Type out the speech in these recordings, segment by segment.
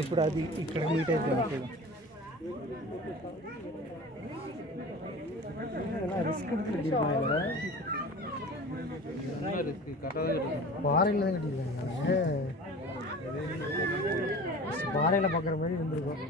ఇప్పుడు అది ఇక్కడ మీట్ అయితే రిస్క్ ಬಾರಿಲ್ಲ ಬಾರಿಲ್ಲ ಪಕ್ಕದ ಮೇಲೆ ನಿಂದಿರ್ಬೇಕು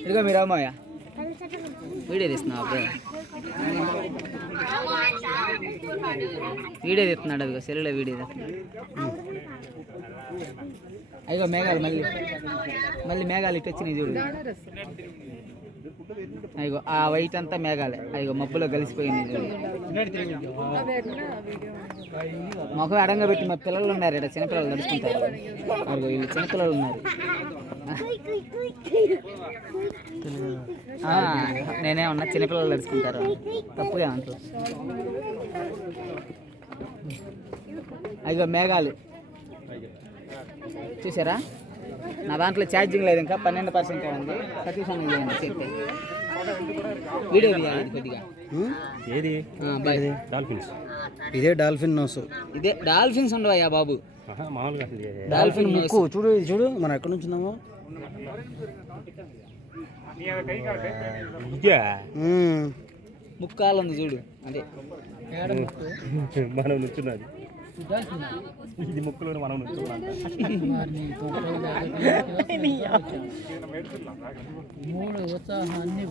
ఇదిగో మీరు అమ్మాయ వీడియో తీస్తున్నావు అప్పుడు వీడియో తీస్తున్నాడు అదిగో సెల్లులో వీడియో తీస్తున్నాడు అయ్యో మేఘాలు మళ్ళీ మళ్ళీ మేఘాలు ఇటు వచ్చినాయి చూడు అయ్యో ఆ వైట్ అంతా మేఘాలే అయ్యో మబ్బులో కలిసిపోయింది చూడు మొఖం అడంగా పెట్టి మా పిల్లలు ఉన్నారు ఇక్కడ చిన్నపిల్లలు నడుచుకుంటారు అదిగో వీళ్ళు చిన్నపిల్లలు ఉన్నారు నేనే ఉన్నా చిన్నపిల్లలు నడుచుకుంటారు తప్పుగా అంటారు అయ్యో మేఘాలు చూసారా నా దాంట్లో ఛార్జింగ్ లేదు ఇంకా 12% ఉంది ప్రతిసారి చేయండి వీడియో తీయాలి కొద్దిగా ఏది డాల్ఫిన్స్ ఇదే డాల్ఫిన్ నోస్ ఇదే డాల్ఫిన్స్ ఉండవయ్యా బాబు మామూలుగా డాల్ఫిన్ ముక్కు చూడు చూడు మనం ఎక్కడి నుంచి ఉన్నామో ముక్కాలు ఉంది చూడు అదే మనం నుంచున్నది ఇది ముక్కులో మనం మూడు ఉత్సాహాన్ని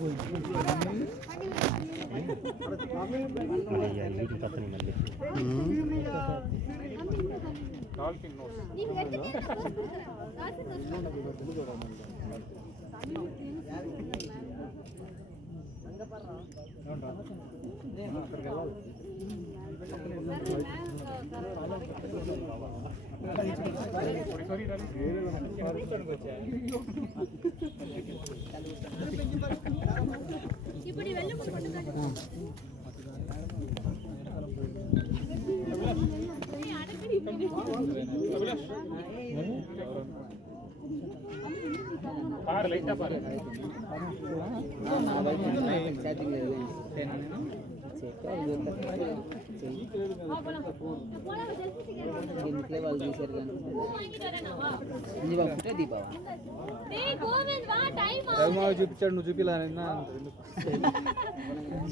చూపించాడు నువ్వు చూపిలా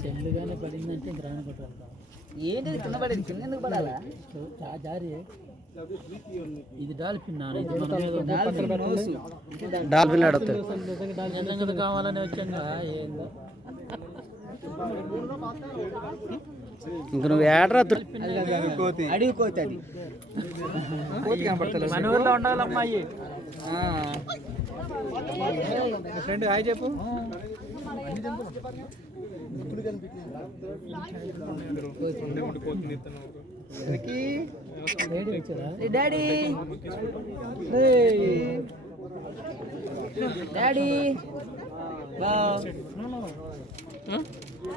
చెల్లుగానే పడిందంటే ఏంటి కింద పడేది కింద ఎందుకు పడాలా జారీ ఇది డాల్ఫిన్ డాల్ఫిన్ ఆడతాడు కావాలని వచ్చాను ఇంక నువ్వు ఏడ్రా అడిగి కోతి అది మన ఊర్లో ఉండాలమ్మాయి ఫ్రెండ్ హాయ్ చెప్పు డాడీ డాడీ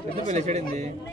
పెద్ద పిల్ల చెడింది